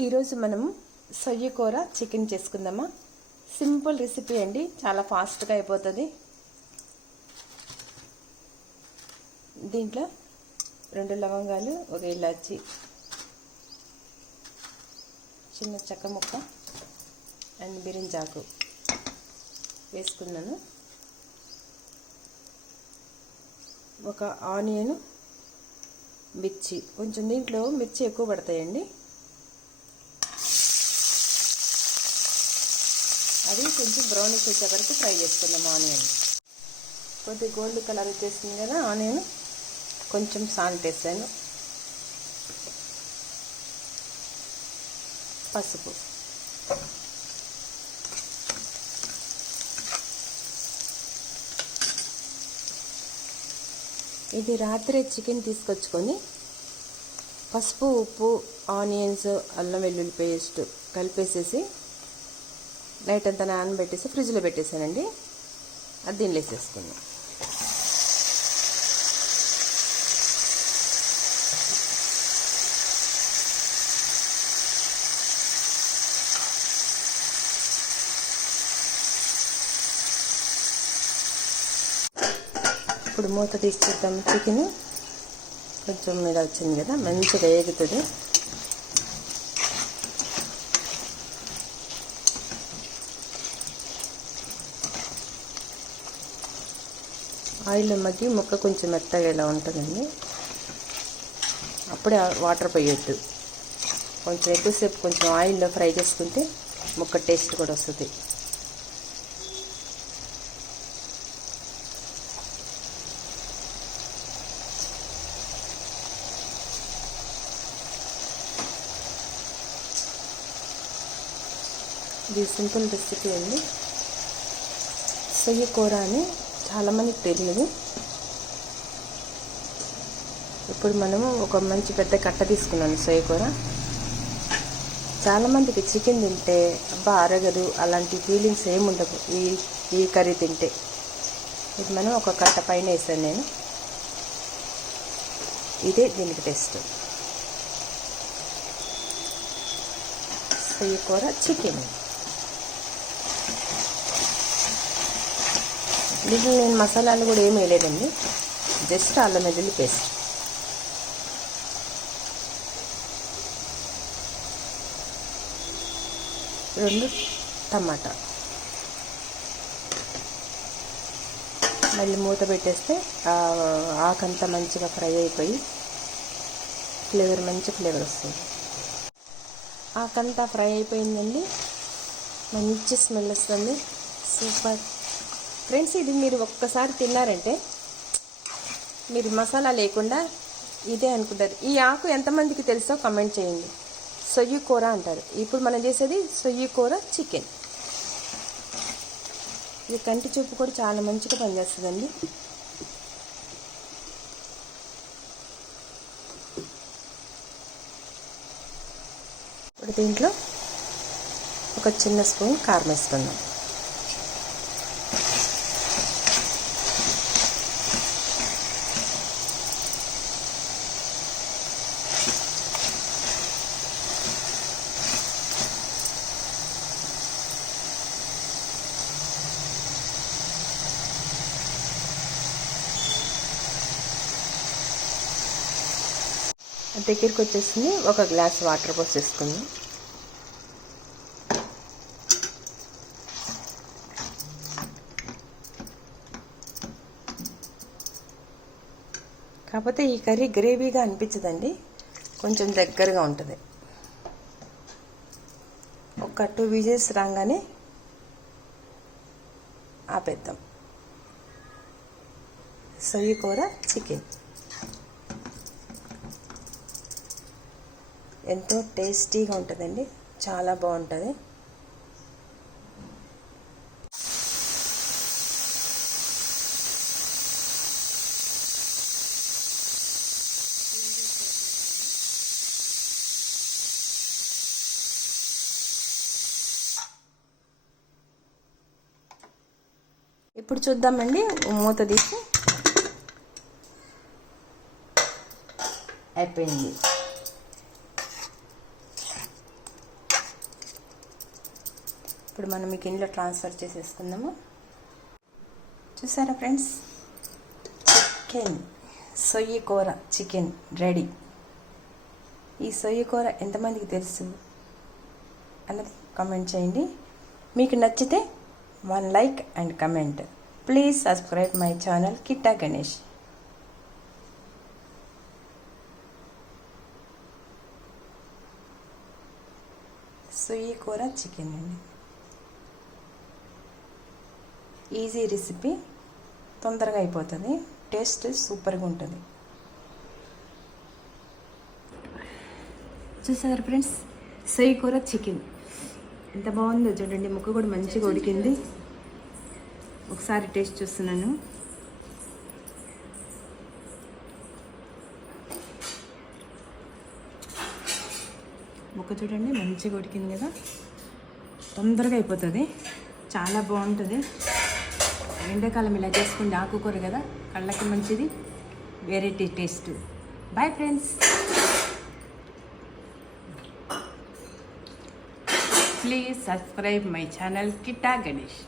ఈరోజు మనం సొయ్య కూర చికెన్ చేసుకుందామా. సింపుల్ రెసిపీ అండి, చాలా ఫాస్ట్గా అయిపోతుంది. దీంట్లో 2 లవంగాలు, 1 ఇలాచి, చిన్న చెక్క ముక్క అండ్ బిరింజాకు వేసుకున్నాను. ఒక ఆనియన్, మిర్చి, కొంచెం దీంట్లో మిర్చి ఎక్కువ పడతాయండి. అది కొంచెం బ్రౌనిష్ వచ్చే వరకు ఫ్రై చేసుకుందాం. ఆనియన్ కొద్దిగా గోల్డ్ కలర్ వచ్చేసింది కదా. ఆనియన్ కొంచెం సాల్ట్ వేసాను, పసుపు, ఇది రాత్రి చికెన్ తీసుకొచ్చుకొని పసుపు, ఉప్పు, ఆనియన్స్, అల్లం వెల్లుల్లి పేస్ట్ కలిపేసేసి నైట్ అంతా నానబెట్టేసి ఫ్రిడ్జ్లో పెట్టేసానండి. అది దీనిలో వేసేసుకున్నాం. ఇప్పుడు మూత తీసి చూద్దాం. చికెన్ కొంచెం మీద వచ్చింది కదా, మంచిగా వేగుతుంది. ఆయిల్ మగ్గి ముక్క కొంచెం మెత్తగా ఇలా ఉంటుందండి. అప్పుడే వాటర్ పోయొద్దు. కొంచెం ఎక్కువసేపు కొంచెం ఆయిల్లో ఫ్రై చేసుకుంటే ముక్క టేస్ట్ కూడా వస్తుంది. ఇది సింపుల్ రెసిపీ అండి. సొయ్య కూర అని చాలామందికి తెలియదు. ఇప్పుడు మనము ఒక మంచి పెద్ద కట్ట తీసుకున్నాను సొయ్య కూర. చాలామందికి చికెన్ తింటే అబ్బా అరగదు, అలాంటి ఫీలింగ్స్ ఏముండవు ఈ కర్రీ తింటే. ఇది మనం ఒక కట్ట పైన వేసాను నేను. ఇదే దీనికి టేస్ట్. సొయ్య కూర చికెన్. దీంట్లో నేను మసాలాలు కూడా ఏమి వేయలేదండి, జస్ట్ అల్లం వెల్లుల్లి పేస్ట్. రెండు టమాటా. మళ్ళీ మూత పెట్టేస్తే ఆకంతా మంచిగా ఫ్రై అయిపోయి మంచి ఫ్లేవర్ వస్తుంది. ఆకంతా ఫ్రై అయిపోయిందండి, మంచి స్మెల్ వస్తుంది. Super friends. ఇది మీరు ఒక్కసారి తిన్నారంటే మీరు మసాలా లేకుండా ఇదే అనుకుంటారు. ఈ ఆకు ఎంతమందికి తెలుసో కమెంట్ చేయండి. సొయ్య కూర అంటారు. ఇప్పుడు మనం చేసేది సొయ్య కూర చికెన్. ఇది కంటి చూపు కూడా చాలా మంచిగా పనిచేస్తుందండి. ఇప్పుడు దీంట్లో ఒక చిన్న స్పూన్ కారం వేసుకుందాం. దగ్గరికి వచ్చేసింది. ఒక గ్లాస్ వాటర్ పోసేసుకుందాం. కాకపోతే ఈ కర్రీ గ్రేవీగా అనిపించదండి, కొంచెం దగ్గరగా ఉంటుంది. ఒక 2 విజిల్స్ రాగానే ఆపేద్దాం. సొయ్య కూర చికెన్ ఎంతో టేస్టీగా ఉంటుందండి, చాలా బాగుంటుంది. ఇప్పుడు చూద్దామండి. మూత తీసి అయిపోయింది. ఇప్పుడు మనం ఈ గిన్నెలో ట్రాన్స్ఫర్ చేసేసుకుందాము. చూసారా ఫ్రెండ్స్, చికెన్ సొయ్యి కూర చికెన్ రెడీ. ఈ సొయ్యి కూర ఎంతమందికి తెలుసు అన్నది కామెంట్ చేయండి. మీకు నచ్చితే 1 like and comment. Please subscribe my channel Kitta Ganesh. సొయ్యి కూర చికెన్ అండి. ఈజీ రెసిపీ, తొందరగా అయిపోతుంది, టేస్ట్ సూపర్గా ఉంటుంది. చూసారు ఫ్రెండ్స్, సొయ్యి కూర చికెన్ ఎంత బాగుందో చూడండి. ముక్క కూడా మంచిగా ఉడికింది. ఒకసారి టేస్ట్ చూస్తున్నాను. ముక్క చూడండి మంచిగా ఉడికింది కదా, తొందరగా అయిపోతుంది, చాలా బాగుంటుంది. ఎండాకాలం ఇలా చేసుకోండి, ఆకుకూర కదా, కళ్ళకి మంచిది, variety taste. Bye friends, please subscribe my channel Kitta Ganesh.